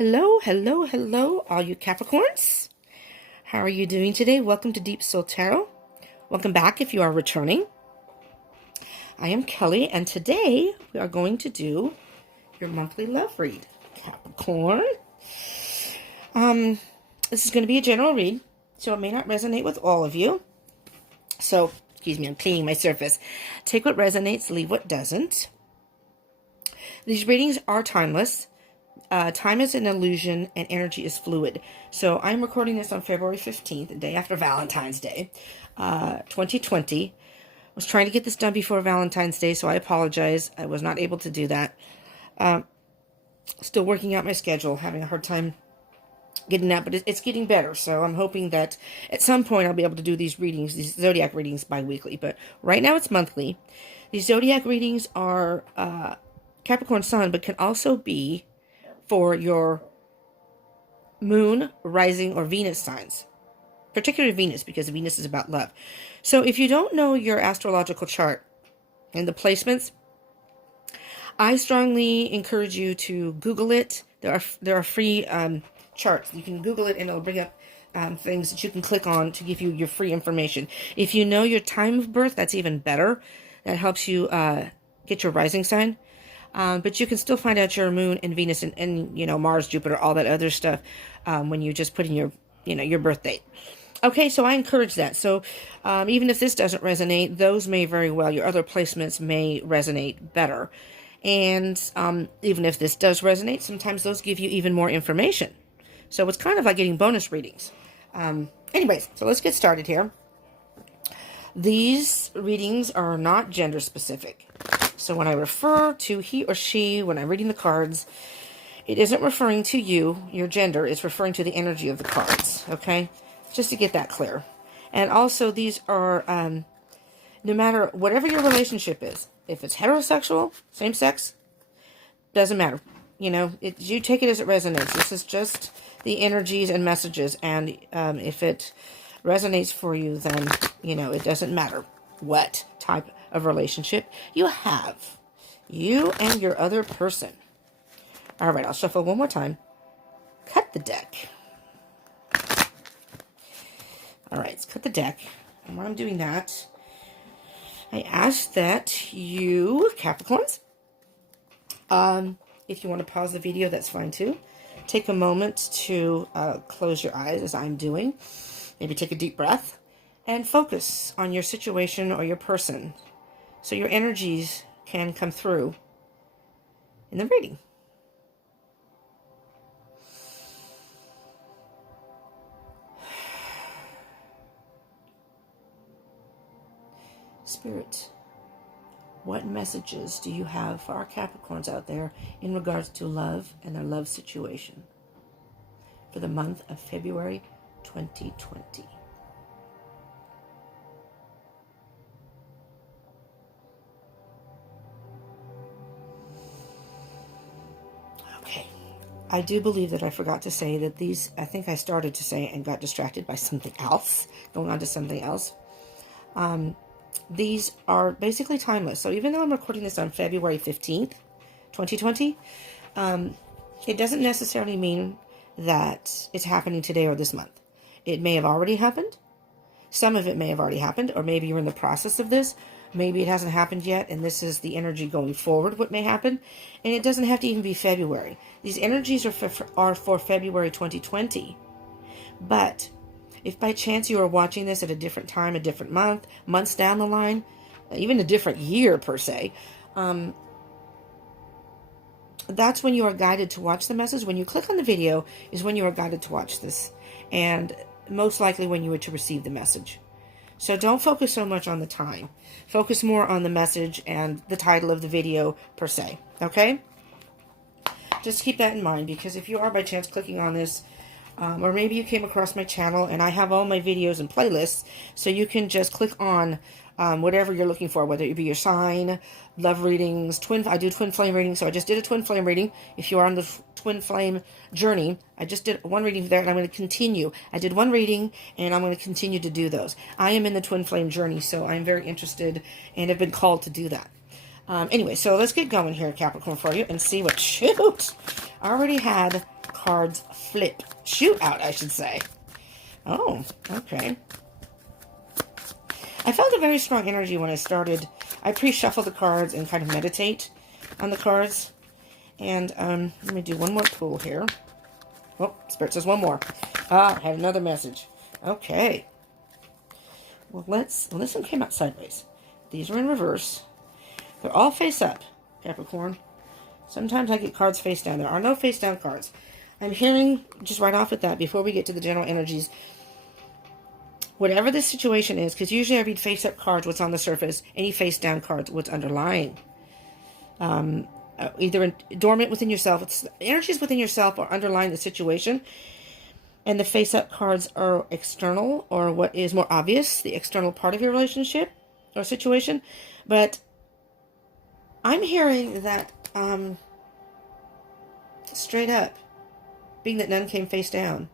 Hello, hello, hello, all you Capricorns. How are you doing today? Welcome to Deep Soul Tarot. Welcome back if you are returning. I am Kelly, and today we are going to do your monthly love read, Capricorn. This is going to be a general read, so it may not resonate with all of you. So, excuse me, I'm cleaning my surface. Take what resonates, leave what doesn't. These readings are timeless. Time is an illusion and energy is fluid. So I'm recording this on February 15th, the day after Valentine's Day, 2020. I was trying to get this done before Valentine's Day, so I apologize. I was not able to do that. Still working out my schedule, having a hard time getting that, but it's getting better. So I'm hoping that at some point I'll be able to do these readings, these zodiac readings bi-weekly. But right now it's monthly. These zodiac readings are Capricorn Sun, but can also be for your moon, rising, or Venus signs. Particularly Venus, because Venus is about love. So if you don't know your astrological chart and the placements, I strongly encourage you to Google it. There are free charts. You can Google it and it'll bring up things that you can click on to give you your free information. If you know your time of birth, that's even better. That helps you get your rising sign. But you can still find out your moon and Venus and you know, Mars, Jupiter, all that other stuff when you just put in your, your birth date. Okay, so I encourage that. So even if this doesn't resonate, those may very well, your other placements may resonate better. And even if this does resonate, sometimes those give you even more information. So it's kind of like getting bonus readings. Anyways, so let's get started here. These readings are not gender specific. So when I refer to he or she, when I'm reading the cards, it isn't referring to you, your gender. It's referring to the energy of the cards, okay? Just to get that clear. And also these are, no matter, whatever your relationship is, if it's heterosexual, same sex, doesn't matter. You take it as it resonates. This is just the energies and messages. And if it resonates for you, then, it doesn't matter what type of relationship you have. You and your other person. All right, I'll shuffle one more time. Cut the deck. All right, let's cut the deck. And while I'm doing that, I ask that you, Capricorns, if you want to pause the video, that's fine too. Take a moment to close your eyes as I'm doing. Maybe take a deep breath and focus on your situation or your person so your energies can come through in the reading. Spirit, what messages do you have for our Capricorns out there in regards to love and their love situation for the month of February 2020? Okay, I do believe that I forgot to say that these, I think I started to say and got distracted by something else, going on to something else. These are basically timeless. So even though I'm recording this on February 15th, 2020, it doesn't necessarily mean that it's happening today or this month. It may have already happened. Some of it may have already happened, or maybe you're in the process of this. Maybe it hasn't happened yet, and this is the energy going forward, what may happen. And it doesn't have to even be February. These energies are for February 2020. But if by chance you are watching this at a different time, a different month, months down the line, even a different year per se, that's when you are guided to watch the message. When you click on the video is when you are guided to watch this. And most likely when you were to receive the message. So don't focus so much on the time. Focus more on the message and the title of the video per se. Okay? Just keep that in mind, because if you are by chance clicking on this, or maybe you came across my channel and I have all my videos and playlists, so you can just click on whatever you're looking for, whether it be your sign, love readings, I do twin flame readings, so I just did a twin flame reading. If you are on the twin flame journey, I just did one reading there, and I'm going to continue. I did one reading, and I'm going to continue to do those. I am in the twin flame journey, so I'm very interested and have been called to do that. Anyway, so let's get going here, Capricorn, for you and see what, shoot, I already had cards flip. Shoot out, I should say. Oh, okay. I felt a very strong energy when I started. I pre-shuffle the cards and kind of meditate on the cards. And let me do one more pull here. Oh, Spirit says one more. Ah, I have another message. Okay. Well, this one came out sideways. These are in reverse. They're all face up, Capricorn. Sometimes I get cards face down. There are no face down cards. I'm hearing, just right off with that, before we get to the general energies, whatever the situation is, because usually I read face up cards, what's on the surface, any face down cards, what's underlying. Either dormant within yourself, it's energies within yourself or underlying the situation. And the face up cards are external, or what is more obvious, the external part of your relationship or situation. But I'm hearing that straight up, being that none came face down.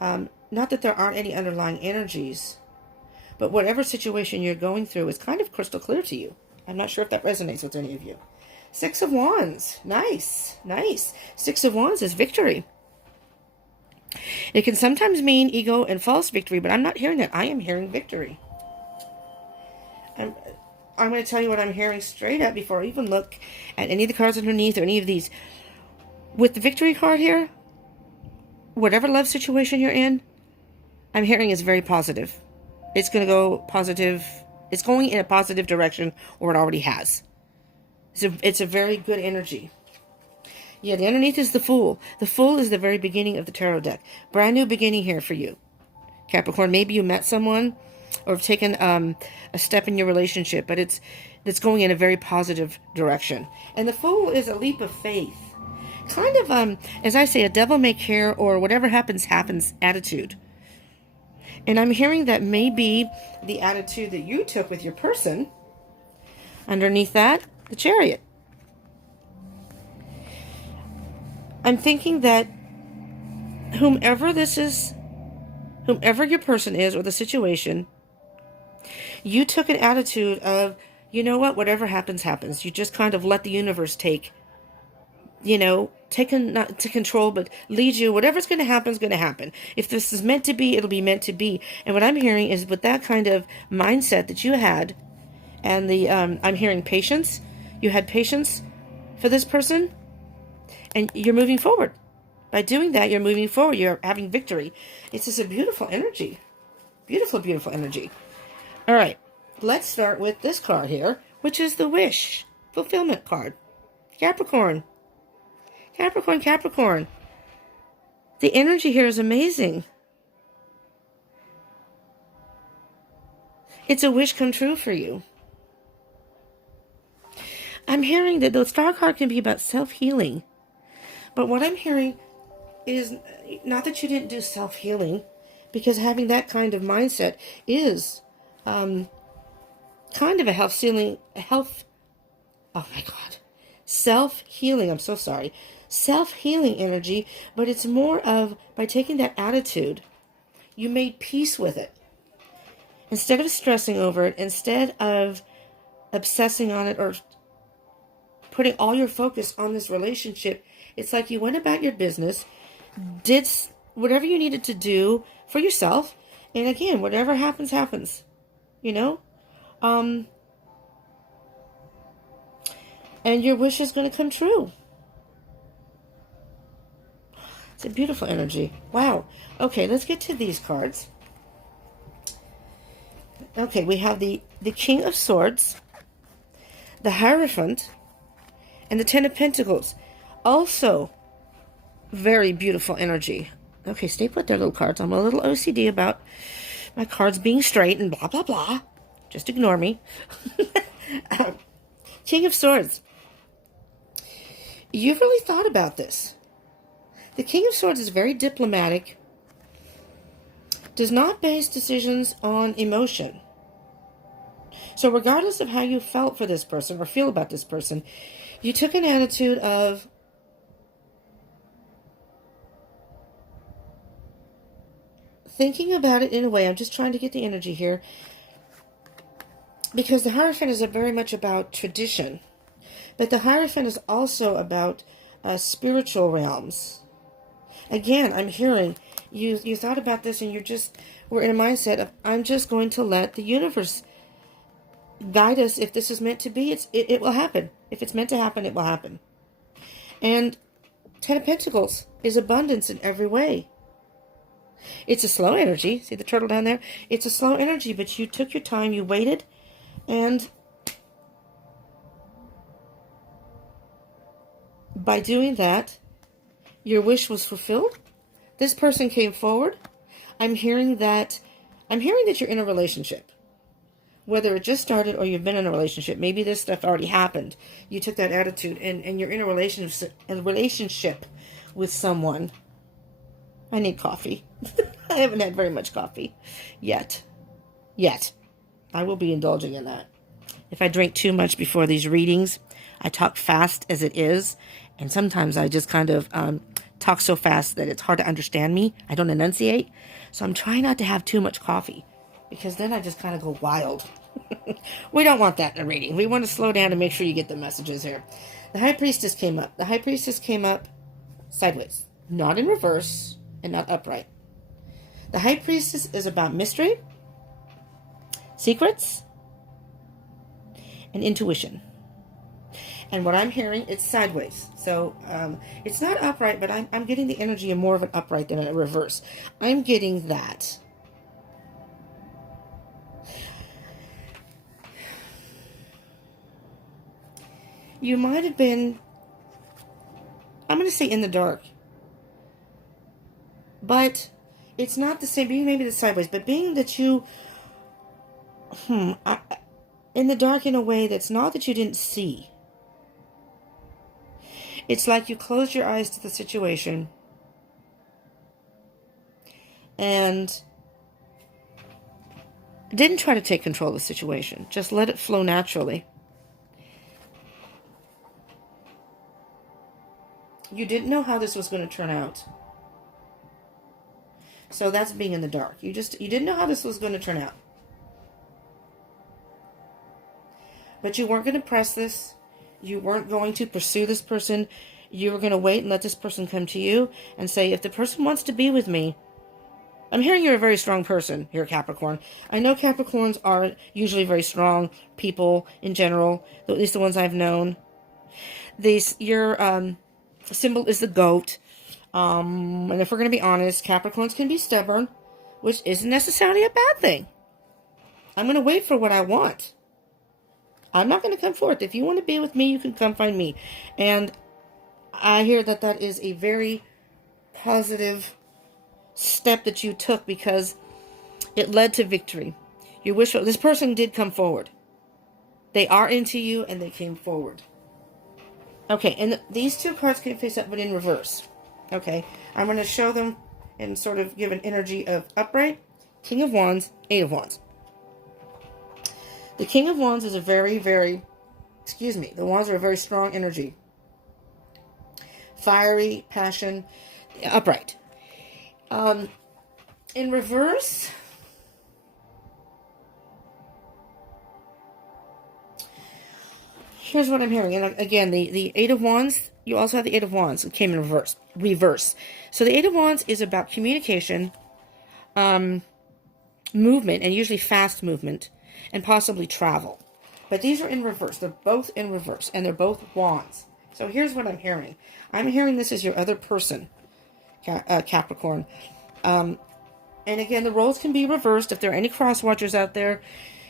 Not that there aren't any underlying energies, but whatever situation you're going through is kind of crystal clear to you. I'm not sure if that resonates with any of you. Six of Wands. Nice. Nice. Six of Wands is victory. It can sometimes mean ego and false victory, but I'm not hearing that. I am hearing victory. I'm going to tell you what I'm hearing straight up before I even look at any of the cards underneath or any of these. With the victory card here, whatever love situation you're in, I'm hearing is very positive. It's going to go positive. It's going in a positive direction, or it already has. It's a very good energy. Yeah, the underneath is the Fool. The Fool is the very beginning of the tarot deck. Brand new beginning here for you, Capricorn. Maybe you met someone or have taken a step in your relationship, but it's going in a very positive direction. And the Fool is a leap of faith. Kind of, as I say, a devil may care, or whatever happens, happens attitude. And I'm hearing that maybe the attitude that you took with your person, underneath that, the Chariot. I'm thinking that whomever your person is or the situation, you took an attitude of, you know what, whatever happens, happens. You just kind of let the universe take not to control, but lead you. Whatever's going to happen is going to happen. If this is meant to be, it'll be meant to be. And what I'm hearing is with that kind of mindset that you had, and I'm hearing patience. You had patience for this person, and you're moving forward. By doing that, you're moving forward. You're having victory. It's just a beautiful energy. Beautiful, beautiful energy. All right. Let's start with this card here, which is the Wish Fulfillment card. Capricorn. Capricorn, Capricorn. The energy here is amazing. It's a wish come true for you. I'm hearing that the Star card can be about self-healing. But what I'm hearing is not that you didn't do self-healing, because having that kind of mindset is kind of a self-healing, I'm so sorry. Self-healing energy, but it's more of, by taking that attitude, you made peace with it. Instead of stressing over it, instead of obsessing on it or putting all your focus on this relationship, it's like you went about your business, did whatever you needed to do for yourself, and again, whatever happens, happens. And your wish is going to come true. It's a beautiful energy. Wow. Okay, let's get to these cards. Okay, we have the King of Swords, the Hierophant, and the Ten of Pentacles. Also, very beautiful energy. Okay, stay put there, little cards. I'm a little OCD about my cards being straight and blah, blah, blah. Just ignore me. King of Swords. You've really thought about this. The King of Swords is very diplomatic, does not base decisions on emotion. So regardless of how you felt for this person or feel about this person, you took an attitude of thinking about it in a way. I'm just trying to get the energy here, because the Hierophant is very much about tradition, but the Hierophant is also about spiritual realms. Again, I'm hearing you thought about this and we're in a mindset of, I'm just going to let the universe guide us. If this is meant to be, it will happen. If it's meant to happen, it will happen. And Ten of Pentacles is abundance in every way. It's a slow energy. See the turtle down there? It's a slow energy, but you took your time, you waited, and by doing that, your wish was fulfilled. This person came forward. I'm hearing that you're in a relationship. Whether it just started or you've been in a relationship, maybe this stuff already happened. You took that attitude and you're in a relationship with someone. I need coffee. I haven't had very much coffee yet. I will be indulging in that. If I drink too much before these readings, I talk fast as it is. And sometimes I just kind of talk so fast that it's hard to understand me. I don't enunciate. So I'm trying not to have too much coffee, because then I just kind of go wild. We don't want that in a reading. We want to slow down and make sure you get the messages here. The High Priestess came up. The High Priestess came up sideways, not in reverse and not upright. The High Priestess is about mystery, secrets, and intuition. And what I'm hearing, it's sideways. So it's not upright, but I'm getting the energy of more of an upright than a reverse. I'm getting that. You might have been, I'm going to say in the dark. But it's not the same, being maybe the sideways, but being that you, in the dark in a way that's not that you didn't see. It's like you closed your eyes to the situation and didn't try to take control of the situation. Just let it flow naturally. You didn't know how this was going to turn out. So that's being in the dark. You didn't know how this was going to turn out. But you weren't going to press this. You weren't going to pursue this person. You were going to wait and let this person come to you and say, if the person wants to be with me. I'm hearing you're a very strong person here, Capricorn. I know Capricorns are usually very strong people in general, at least the ones I've known. Your symbol is the goat. And if we're going to be honest, Capricorns can be stubborn, which isn't necessarily a bad thing. I'm going to wait for what I want. I'm not going to come forth. If you want to be with me, you can come find me. And I hear that is a very positive step that you took, because it led to victory. You wish this person did come forward. They are into you and they came forward. Okay, and these two cards came face up but in reverse. Okay, I'm going to show them and sort of give an energy of upright. King of Wands, Eight of Wands. The King of Wands is a the Wands are a very strong energy. Fiery, passion, upright. In reverse, here's what I'm hearing. And again, the Eight of Wands, you also have the Eight of Wands. It came in reverse. So the Eight of Wands is about communication, movement, and usually fast movement, and possibly travel. But these are in reverse. They're both in reverse, and they're both wands. So here's what I'm hearing. I'm hearing this is your other person, Capricorn. And again, the roles can be reversed. If there are any cross watchers out there,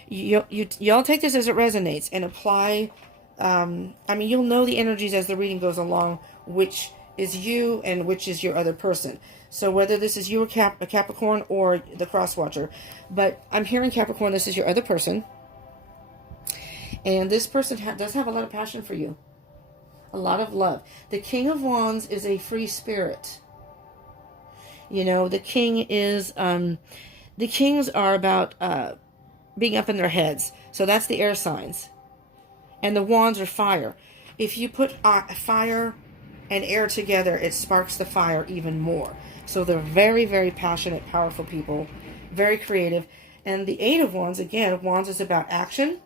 y'all take this as it resonates and apply. You'll know the energies as the reading goes along, which is you and which is your other person. So whether this is you, a Capricorn, or the cross watcher. But I'm hearing Capricorn, this is your other person. And this person does have a lot of passion for you. A lot of love. The King of Wands is a free spirit. You know, the king is, the kings are about being up in their heads. So that's the air signs. And the wands are fire. If you put fire and air together, it sparks the fire even more. So they're very, very passionate, powerful people. Very creative. And the Eight of Wands, again, Wands is about action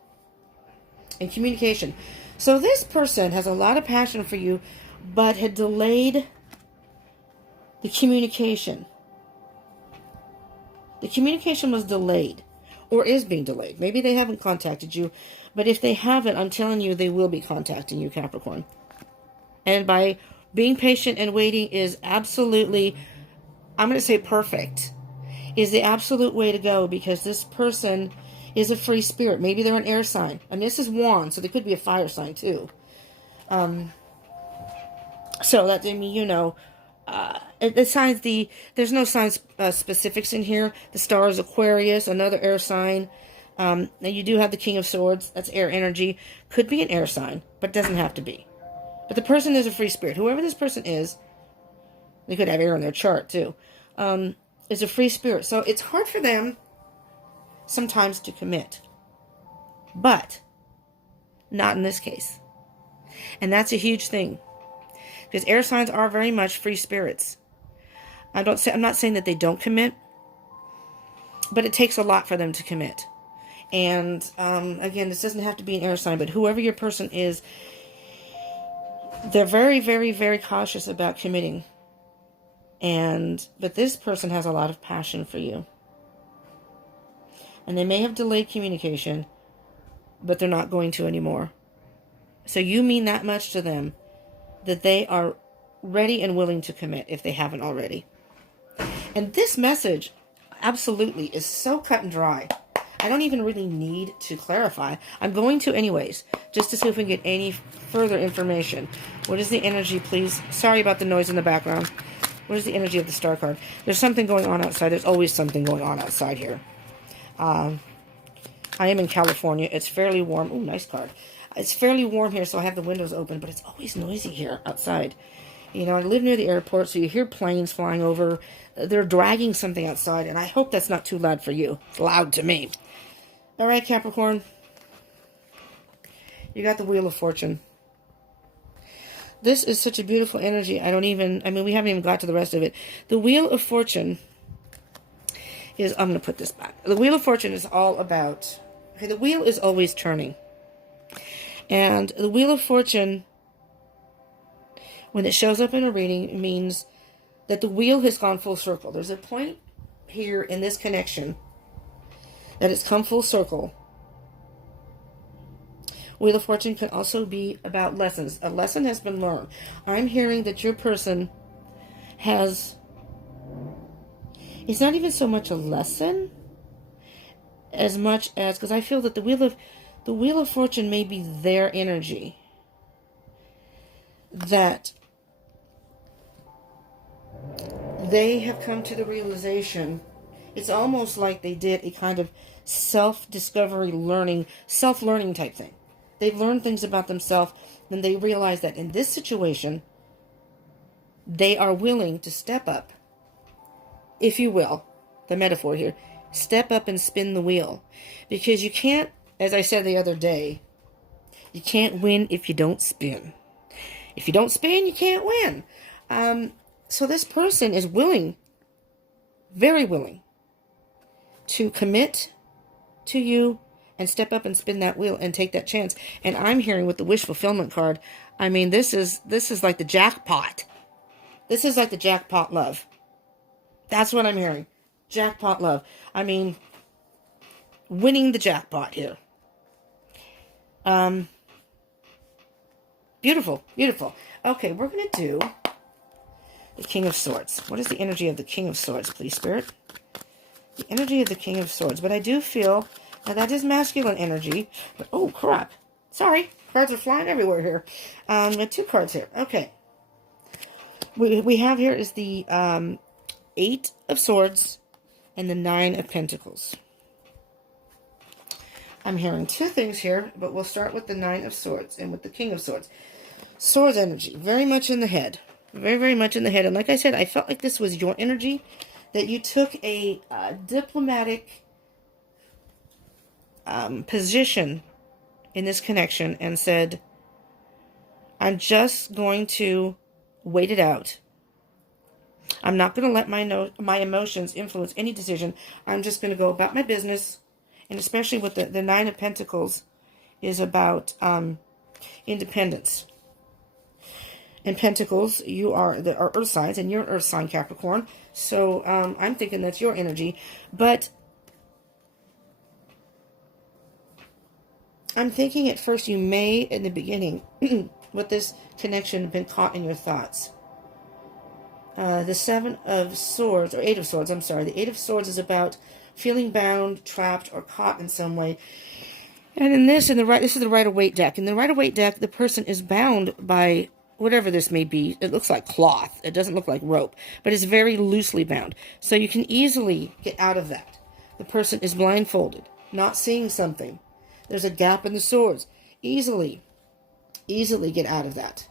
and communication. So this person has a lot of passion for you, but had delayed the communication. The communication was delayed, or is being delayed. Maybe they haven't contacted you, but if they haven't, I'm telling you, they will be contacting you, Capricorn. And by being patient and waiting is absolutely, I'm going to say perfect, is the absolute way to go, because this person is a free spirit. Maybe they're an air sign. And this is Wand, so they could be a fire sign too. So that, I mean, you know, there's no sign specifics in here. The star is Aquarius, another air sign. Now you do have the King of Swords. That's air energy. Could be an air sign, but doesn't have to be. But the person is a free spirit. Whoever this person is, they could have air in their chart too, is a free spirit. So it's hard for them sometimes to commit. But not in this case. And that's a huge thing. Because air signs are very much free spirits. I'm not saying that they don't commit, but it takes a lot for them to commit. And again, this doesn't have to be an air sign, but whoever your person is, they're very, very, very cautious about committing. But this person has a lot of passion for you. And they may have delayed communication, but they're not going to anymore. So you mean that much to them that they are ready and willing to commit if they haven't already. And this message absolutely is so cut and dry. I don't even really need to clarify. I'm going to anyways, just to see if we can get any further information. What is the energy, please? Sorry about the noise in the background. What is the energy of the star card? There's something going on outside. There's always something going on outside here. I am in California. It's fairly warm. Ooh, nice card. It's fairly warm here, so I have the windows open, but it's always noisy here outside. You know, I live near the airport, so you hear planes flying over. They're dragging something outside, and I hope that's not too loud for you. It's loud to me. All right, Capricorn. You got the Wheel of Fortune. This is such a beautiful energy. We haven't even got to the rest of it. The Wheel of Fortune is, I'm going to put this back. The Wheel of Fortune is all about, okay, the wheel is always turning. And the Wheel of Fortune, when it shows up in a reading, means that the wheel has gone full circle. There's a point here in this connection that it's come full circle. Wheel of Fortune can also be about lessons. A lesson has been learned. I'm hearing that your person has, it's not even so much a lesson as much as, because I feel that the Wheel of Fortune may be their energy that they have come to the realization. It's almost like they did a kind of self-discovery learning, self-learning type thing. They've learned things about themselves, and they realize that in this situation, they are willing to step up, if you will, the metaphor here, step up and spin the wheel. Because you can't, as I said the other day, you can't win if you don't spin. If you don't spin, you can't win. So this person is willing, very willing, to commit to you and step up and spin that wheel and take that chance. And I'm hearing with the wish fulfillment card, I mean, this is like the jackpot. This is like the jackpot love. That's what I'm hearing. Jackpot love. I mean, winning the jackpot here. Beautiful, beautiful. Okay, we're going to do the King of Swords. What is the energy of the King of Swords, please, Spirit? The energy of the King of Swords. But I do feel, now that is masculine energy, but oh crap. Sorry, cards are flying everywhere here. We have two cards here. Okay. We have here is the 8 of Swords and the 9 of Pentacles. I'm hearing two things here, but we'll start with the 9 of Swords and with the King of Swords. Swords energy, very much in the head. Very, very much in the head. And like I said, I felt like this was your energy, that you took a diplomatic position in this connection and said, I'm just going to wait it out. I'm not going to let my emotions influence any decision. I'm just going to go about my business. And especially with the 9 of Pentacles is about independence. and Pentacles, you are Earth signs, and you're an Earth sign, Capricorn. So I'm thinking that's your energy. But I'm thinking at first you may, in the beginning, with this connection, have been caught in your thoughts. The Seven of Swords, or Eight of Swords, I'm sorry. The Eight of Swords is about feeling bound, trapped, or caught in some way. And in this, this is the Rider-Waite deck. In the Rider-Waite deck, the person is bound by whatever this may be. It looks like cloth. It doesn't look like rope, but it's very loosely bound. So you can easily get out of that. The person is blindfolded, not seeing something. There's a gap in the swords. Easily get out of that.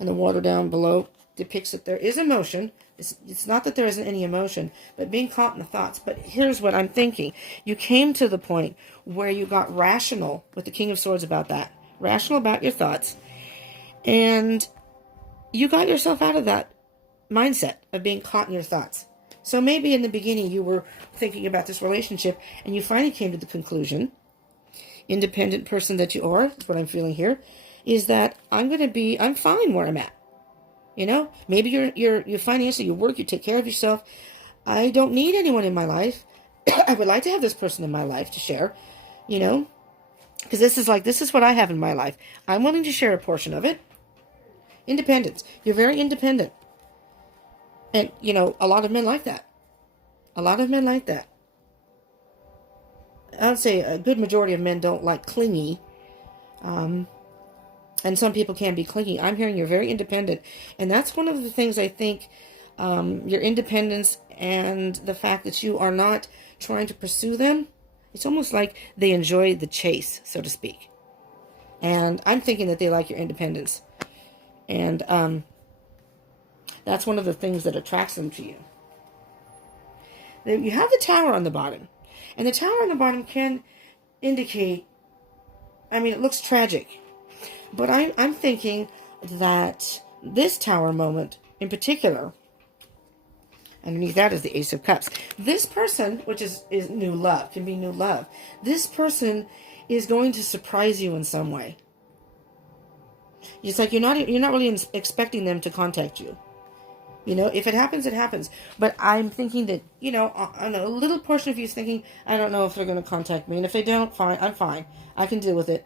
And the water down below depicts that there is emotion. It's not that there isn't any emotion, but being caught in the thoughts. But here's what I'm thinking. You came to the point where you got rational with the King of Swords about that. Rational about your thoughts. And you got yourself out of that mindset of being caught in your thoughts. So maybe in the beginning you were thinking about this relationship and you finally came to the conclusion, independent person that you are, is what I'm feeling here, is that I'm fine where I'm at. You know, maybe you're financially, you work, you take care of yourself. I don't need anyone in my life. I would like to have this person in my life to share, you know, because this is what I have in my life. I'm willing to share a portion of it. Independence. You're very independent. And, you know, a lot of men like that. A lot of men like that. I would say a good majority of men don't like clingy. And some people can be clingy. I'm hearing you're very independent. And that's one of the things I think, your independence and the fact that you are not trying to pursue them. It's almost like they enjoy the chase, so to speak. And I'm thinking that they like your independence. And that's one of the things that attracts them to you. You have the Tower on the bottom. And the Tower on the bottom can indicate, I mean, it looks tragic. But I'm thinking that this Tower moment in particular, underneath that is the Ace of Cups. This person, which is new love, can be new love. This person is going to surprise you in some way. It's like you're not really expecting them to contact you. You know, if it happens, it happens. But I'm thinking that, you know, on a little portion of you is thinking, I don't know if they're going to contact me. And if they don't, fine, I'm fine. I can deal with it.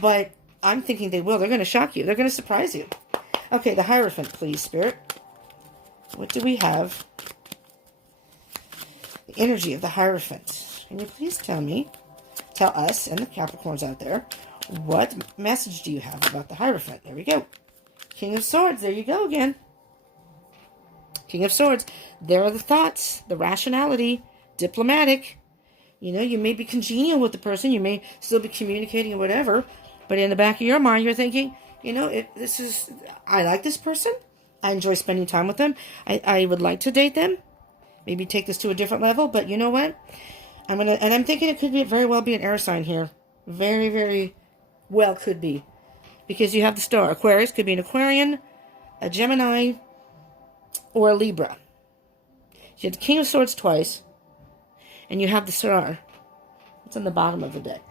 But I'm thinking they will. They're going to shock you. They're going to surprise you. Okay, the Hierophant, please, Spirit. What do we have? The energy of the Hierophant. Can you please tell us, and the Capricorns out there, what message do you have about the Hierophant? There we go. King of Swords. There you go again. King of Swords. There are the thoughts, the rationality, diplomatic. You know, you may be congenial with the person. You may still be communicating or whatever. But in the back of your mind, you're thinking, you know, I like this person. I enjoy spending time with them. I would like to date them. Maybe take this to a different level. But you know what? I'm thinking it could very well be an air sign here. Very, very well could be. Because you have the star. Aquarius could be an Aquarian, a Gemini, or a Libra. You have the King of Swords twice. And you have the star. It's on the bottom of the deck.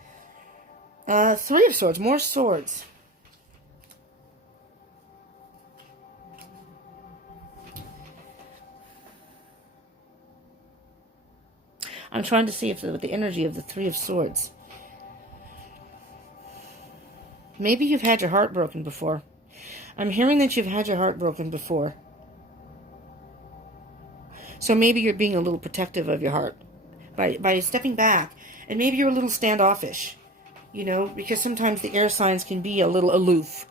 Three of Swords. More swords. I'm trying to see if with the energy of the Three of Swords. Maybe you've had your heart broken before. I'm hearing that you've had your heart broken before. So maybe you're being a little protective of your heart. By stepping back. And maybe you're a little standoffish. You know, because sometimes the air signs can be a little aloof.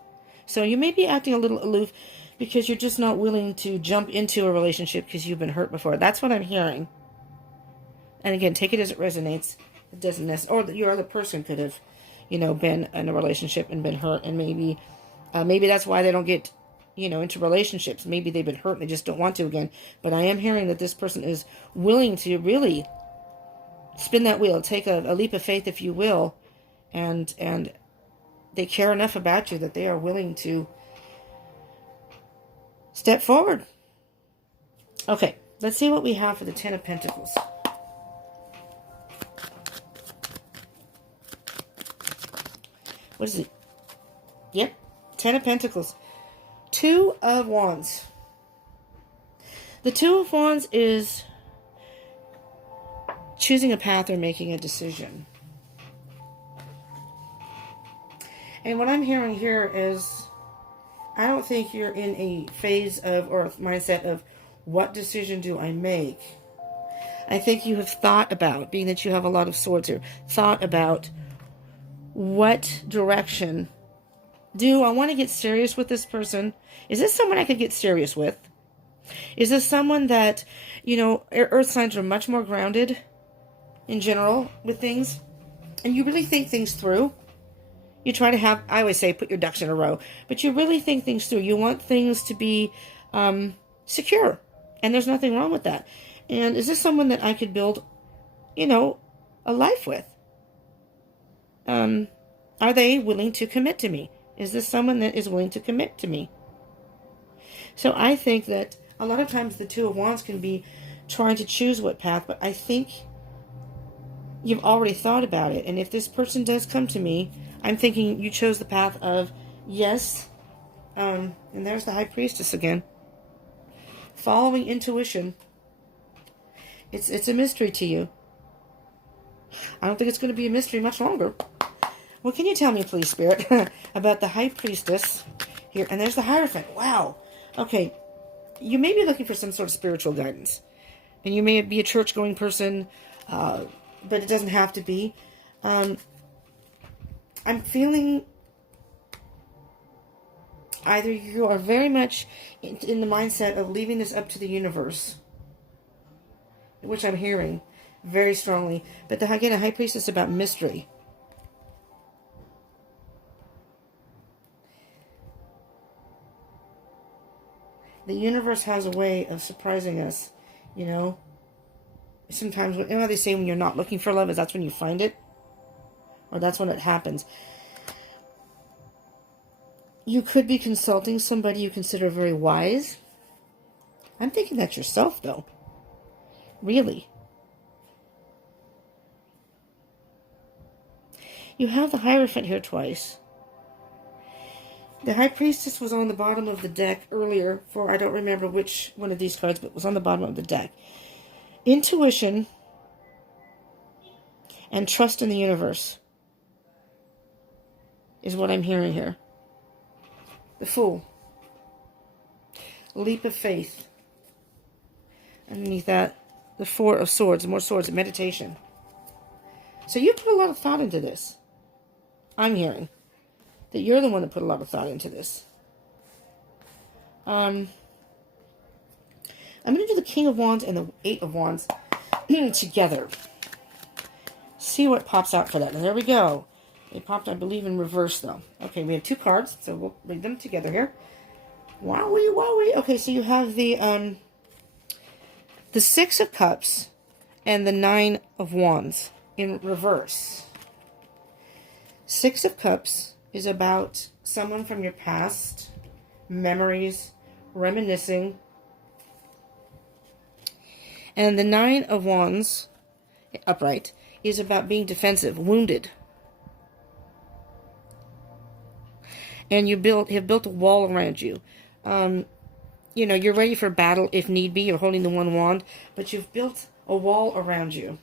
So you may be acting a little aloof because you're just not willing to jump into a relationship because you've been hurt before. That's what I'm hearing. And again, take it as it resonates. It doesn't necessarily, or your other person could have, you know, been in a relationship and been hurt. And maybe that's why they don't get, you know, into relationships. Maybe they've been hurt and they just don't want to again. But I am hearing that this person is willing to really spin that wheel. Take a leap of faith, if you will. And they care enough about you that they are willing to step forward. Okay, let's see what we have for the Ten of Pentacles. What is it? Yep, Ten of Pentacles. Two of Wands. The Two of Wands is choosing a path or making a decision. And what I'm hearing here is, I don't think you're in a phase of, or a mindset of, what decision do I make? I think you have thought about, being that you have a lot of swords here, thought about what direction. Do I want to get serious with this person? Is this someone I could get serious with? Is this someone that, you know, earth signs are much more grounded in general with things, and you really think things through? You try to have, I always say, put your ducks in a row, but you really think things through. You want things to be secure, and there's nothing wrong with that. And is this someone that I could build, you know, a life with? Are they willing to commit to me? Is this someone that is willing to commit to me? So I think that a lot of times the Two of Wands can be trying to choose what path, but I think you've already thought about it. And if this person does come to me, I'm thinking you chose the path of yes. And there's the High Priestess again. Following intuition. It's a mystery to you. I don't think it's going to be a mystery much longer. What can you tell me, please, Spirit, about the High Priestess here? And there's the Hierophant. Wow. Okay. You may be looking for some sort of spiritual guidance. And you may be a church-going person, but it doesn't have to be. I'm feeling either you are very much in the mindset of leaving this up to the universe, which I'm hearing very strongly. But again, a High Priestess is about mystery. The universe has a way of surprising us, you know. Sometimes, you know how they say when you're not looking for love, is that's when you find it? Or that's when it happens. You could be consulting somebody you consider very wise. I'm thinking that's yourself, though. Really. You have the Hierophant here twice. The High Priestess was on the bottom of the deck earlier for, I don't remember which one of these cards, but it was on the bottom of the deck. Intuition and trust in the universe is what I'm hearing here. The Fool. Leap of faith. Underneath that, the Four of Swords, more swords, meditation. So you put a lot of thought into this. I'm hearing that you're the one that put a lot of thought into this. I'm going to do the King of Wands and the Eight of Wands together. See what pops out for that. And there we go. They popped, I believe, in reverse, though. Okay, we have two cards, so we'll read them together here. Wowie, wowie. Okay, so you have the Six of Cups and the Nine of Wands in reverse. Six of Cups is about someone from your past, memories, reminiscing. And the Nine of Wands, upright, is about being defensive, wounded. And you have built a wall around you. You know, you're ready for battle if need be. You're holding the one wand, but you've built a wall around you.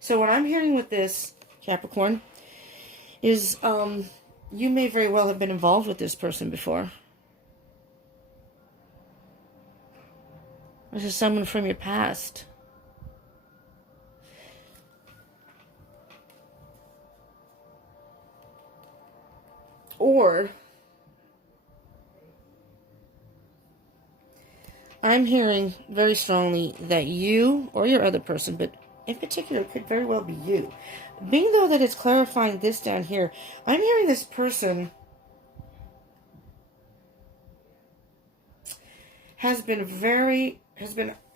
So what I'm hearing with this, Capricorn, is you may very well have been involved with this person before. This is someone from your past. Or I'm hearing very strongly that you or your other person, but in particular it could very well be you. Being though that it's clarifying this down here, I'm hearing this person has been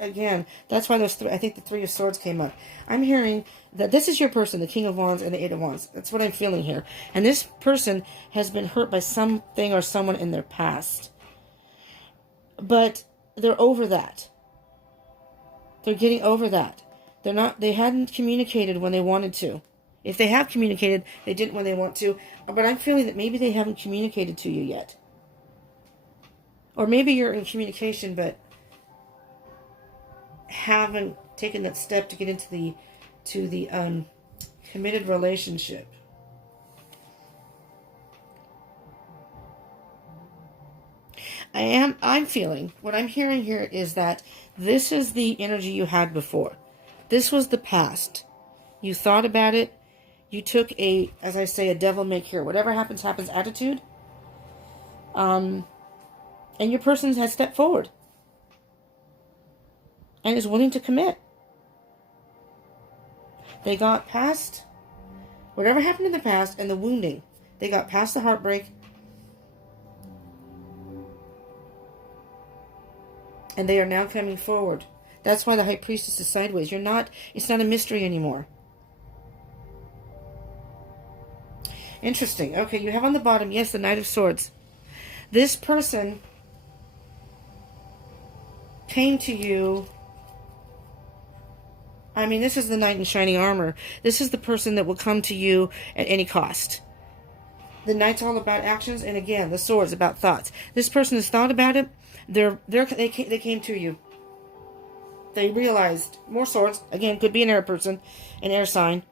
again, that's why those three, I think the Three of Swords came up. I'm hearing that this is your person, the King of Wands and the Eight of Wands. That's what I'm feeling here. And this person has been hurt by something or someone in their past. But they're over that. They're getting over that. They hadn't communicated when they wanted to. If they have communicated, they didn't when they want to. But I'm feeling that maybe they haven't communicated to you yet. Or maybe you're in communication, but haven't taken that step to get into the committed relationship. I'm feeling, what I'm hearing here is that this is the energy you had before. This was the past. You thought about it. You took as I say, a devil may care. Whatever happens, happens attitude. And your person has stepped forward. And is willing to commit. They got past whatever happened in the past and the wounding. They got past the heartbreak. And they are now coming forward. That's why the High Priestess is sideways. It's not a mystery anymore. Interesting. Okay, you have on the bottom, yes, the Knight of Swords. This person came to you. I mean, this is the Knight in shining armor. This is the person that will come to you at any cost. The Knight's all about actions, and again, the Sword's about thoughts. This person has thought about it. They came to you. They realized more swords. Again, could be an air person, an air sign,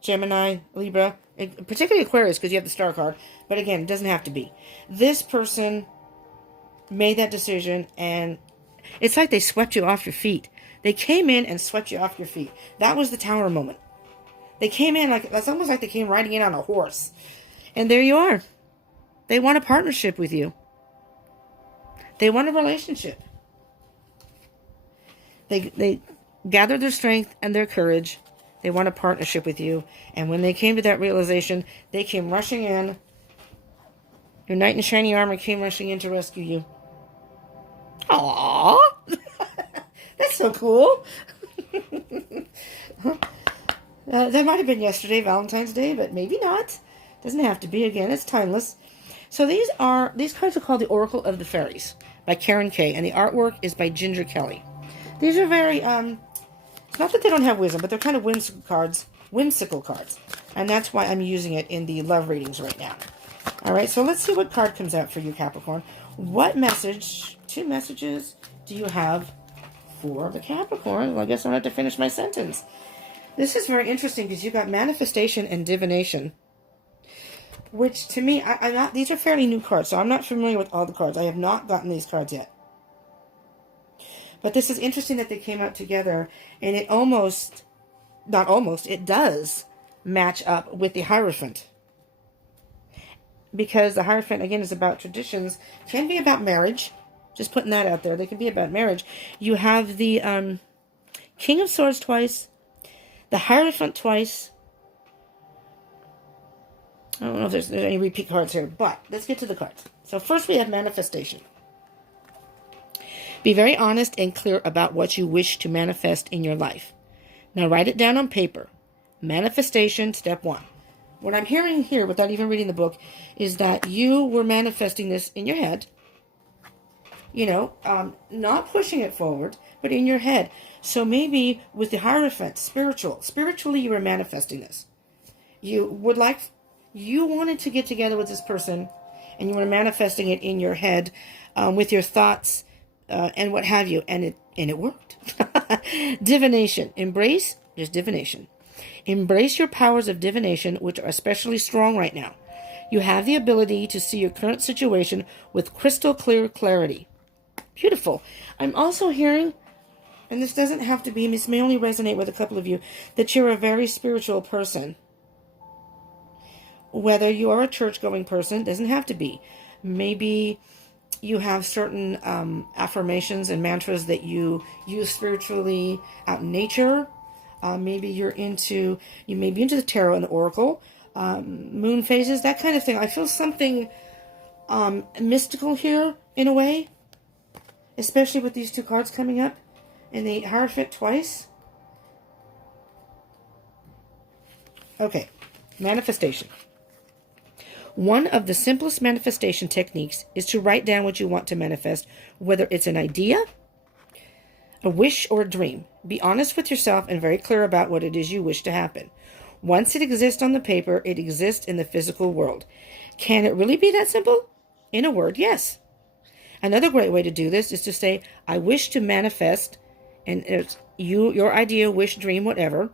Gemini, Libra, particularly Aquarius because you have the star card. But again, it doesn't have to be. This person made that decision, and it's like they swept you off your feet. They came in and swept you off your feet. That was the Tower moment. They came in it's almost like they came riding in on a horse, and there you are. They want a partnership with you. They want a relationship. They gathered their strength and their courage. They want a partnership with you. And when they came to that realization, they came rushing in. Your Knight in shining armor came rushing in to rescue you. Aww! That's so cool. That might have been yesterday, Valentine's Day, but maybe not. Doesn't have to be. Again, it's timeless. So these cards are called the Oracle of the Fairies by Karen Kay, and the artwork is by Ginger Kelly. These are very, it's not that they don't have wisdom, but they're kind of whimsical cards. And that's why I'm using it in the love readings right now. All right, so let's see what card comes out for you, Capricorn. What message, 2 messages, do you have for the Capricorn? Well, I guess I don't have to finish my sentence. This is very interesting because you've got manifestation and divination. Which, to me, these are fairly new cards, so I'm not familiar with all the cards. I have not gotten these cards yet. But this is interesting that they came out together, and it it does match up with the Hierophant. Because the Hierophant, again, is about traditions, can be about marriage. Just putting that out there. They can be about marriage. You have the King of Swords twice, the Hierophant twice. I don't know if there's any repeat cards here, but let's get to the cards. So first we have manifestation. Be very honest and clear about what you wish to manifest in your life. Now write it down on paper. Manifestation, step 1. What I'm hearing here, without even reading the book, is that you were manifesting this in your head. You know, not pushing it forward, but in your head. So maybe with the Hierophant, spiritually you were manifesting this. You wanted to get together with this person, and you were manifesting it in your head with your thoughts and what have you, and it worked. Divination. There's divination. Embrace your powers of divination, which are especially strong right now. You have the ability to see your current situation with crystal clear clarity. Beautiful. I'm also hearing, and this doesn't have to be, this may only resonate with a couple of you, that you're a very spiritual person. Whether you are a church-going person, doesn't have to be. Maybe you have certain affirmations and mantras that you use spiritually out in nature. Maybe you may be into the tarot and the oracle, moon phases, that kind of thing. I feel something mystical here in a way, especially with these 2 cards coming up, and the Hierophant twice. Okay, manifestation. One of the simplest manifestation techniques is to write down what you want to manifest, whether it's an idea, a wish, or a dream. Be honest with yourself and very clear about what it is you wish to happen. Once it exists on the paper, it exists in the physical world. Can it really be that simple? In a word, yes. Another great way to do this is to say, I wish to manifest, and it's your idea, wish, dream, whatever,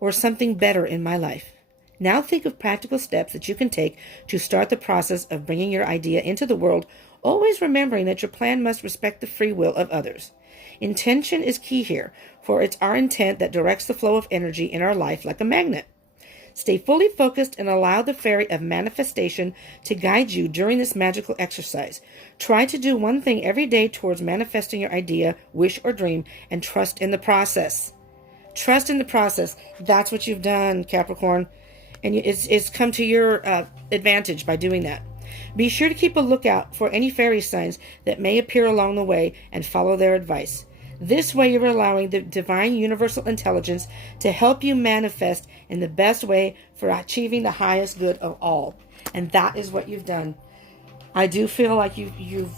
or something better in my life. Now think of practical steps that you can take to start the process of bringing your idea into the world, always remembering that your plan must respect the free will of others. Intention is key here, for it's our intent that directs the flow of energy in our life like a magnet. Stay fully focused and allow the fairy of manifestation to guide you during this magical exercise. Try to do one thing every day towards manifesting your idea, wish, or dream, and trust in the process. Trust in the process. That's what you've done, Capricorn. And it's come to your advantage by doing that. Be sure to keep a lookout for any fairy signs that may appear along the way and follow their advice. This way you're allowing the divine universal intelligence to help you manifest in the best way for achieving the highest good of all. And that is what you've done. I do feel like you've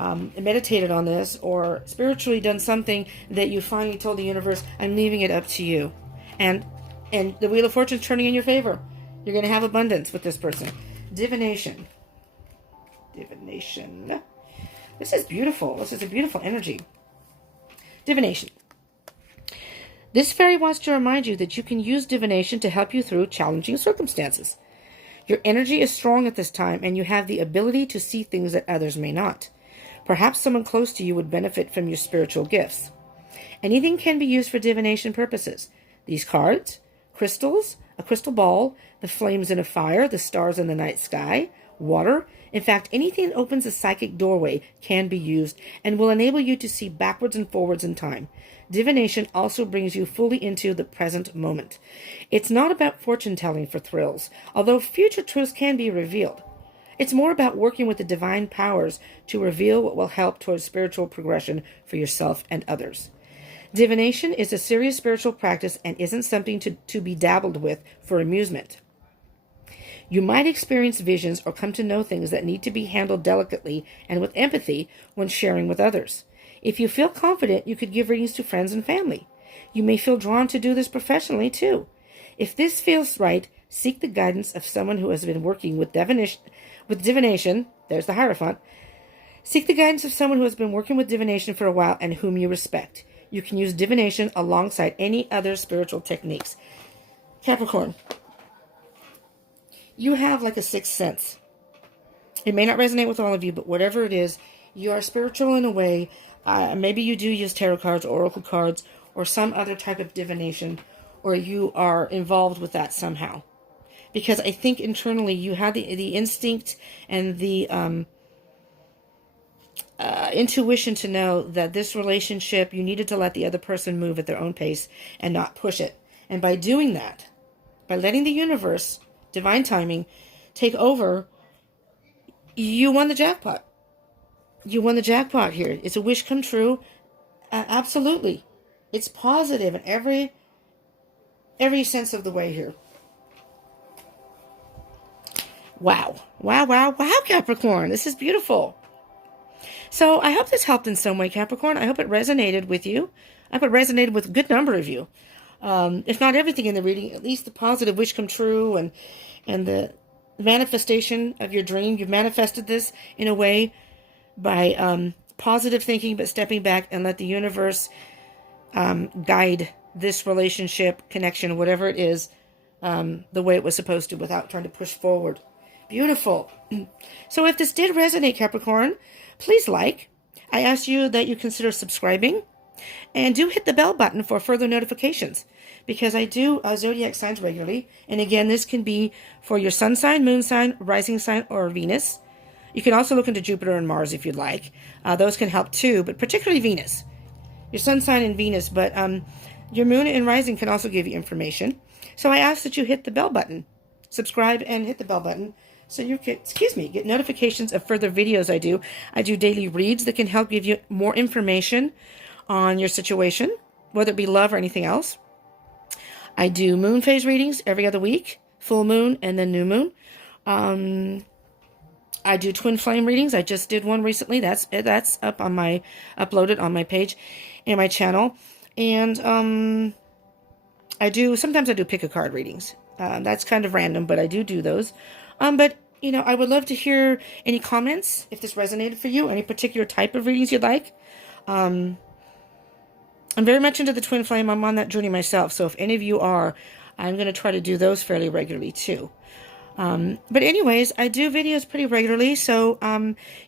meditated on this or spiritually done something that you finally told the universe, I'm leaving it up to you. And the Wheel of Fortune is turning in your favor. You're going to have abundance with this person. Divination. This is beautiful. This is a beautiful energy. Divination. This fairy wants to remind you that you can use divination to help you through challenging circumstances. Your energy is strong at this time, and you have the ability to see things that others may not. Perhaps someone close to you would benefit from your spiritual gifts. Anything can be used for divination purposes. These cards, crystals, a crystal ball, the flames in a fire, the stars in the night sky, water. In fact, anything that opens a psychic doorway can be used and will enable you to see backwards and forwards in time. Divination also brings you fully into the present moment. It's not about fortune-telling for thrills, although future truths can be revealed. It's more about working with the divine powers to reveal what will help towards spiritual progression for yourself and others. Divination is a serious spiritual practice and isn't something to be dabbled with for amusement. You might experience visions or come to know things that need to be handled delicately and with empathy when sharing with others. If you feel confident, you could give readings to friends and family. You may feel drawn to do this professionally too. If this feels right, seek the guidance of someone who has been working with divination. There's the Hierophant. Seek the guidance of someone who has been working with divination for a while and whom you respect. You can use divination alongside any other spiritual techniques. Capricorn, you have like a sixth sense. It may not resonate with all of you, but whatever it is, you are spiritual in a way. Maybe you do use tarot cards, oracle cards, or some other type of divination, or you are involved with that somehow. Because I think internally you have the instinct and the intuition to know that this relationship, you needed to let the other person move at their own pace and not push it. And by doing that, by letting the universe, divine timing, take over, you won the jackpot. You won the jackpot here. It's a wish come true. Absolutely. It's positive in every sense of the way here. Wow. Wow, Capricorn. This is beautiful. So I hope this helped in some way, Capricorn. I hope it resonated with you. I hope it resonated with a good number of you. If not everything in the reading, at least the positive wish come true and the manifestation of your dream. You've manifested this in a way by positive thinking, but stepping back and let the universe guide this relationship, connection, whatever it is, the way it was supposed to without trying to push forward. Beautiful. So if this did resonate, Capricorn, please like. I ask you that you consider subscribing and do hit the bell button for further notifications because I do zodiac signs regularly. And again, this can be for your sun sign, moon sign, rising sign, or Venus. You can also look into Jupiter and Mars if you'd like. Those can help too, but particularly Venus. Your sun sign and Venus, but your moon and rising can also give you information. So I ask that you hit the bell button, subscribe and hit the bell button so you can, get notifications of further videos I do. I do daily reads that can help give you more information on your situation, whether it be love or anything else. I do moon phase readings every other week, full moon and then new moon. I do twin flame readings. I just did one recently. That's up on uploaded on my page and my channel. And sometimes I do pick a card readings. That's kind of random, but I do those. But, I would love to hear any comments if this resonated for you, any particular type of readings you'd like. I'm very much into the twin flame. I'm on that journey myself. So if any of you are, I'm going to try to do those fairly regularly too. But anyways, I do videos pretty regularly. So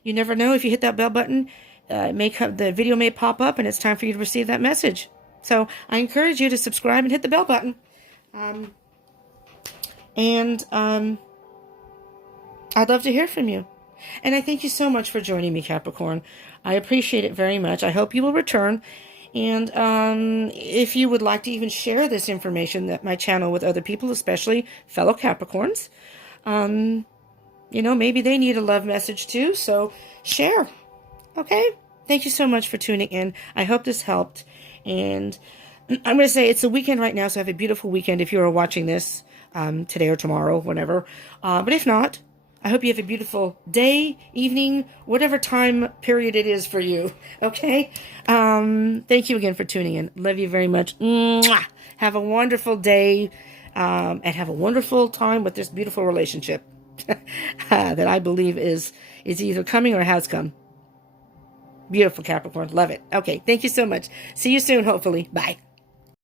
you never know, if you hit that bell button, the video may pop up and it's time for you to receive that message. So I encourage you to subscribe and hit the bell button. I'd love to hear from you. And I thank you so much for joining me, Capricorn. I appreciate it very much. I hope you will return. And if you would like to even share this information, my channel, with other people, especially fellow Capricorns, maybe they need a love message too. So share. Okay? Thank you so much for tuning in. I hope this helped. And I'm going to say it's a weekend right now, so have a beautiful weekend if you are watching this today or tomorrow, whenever. But if not, I hope you have a beautiful day, evening, whatever time period it is for you. Okay? Thank you again for tuning in. Love you very much. Mwah! Have a wonderful day, and have a wonderful time with this beautiful relationship that I believe is either coming or has come. Beautiful, Capricorn. Love it. Okay. Thank you so much. See you soon, hopefully. Bye.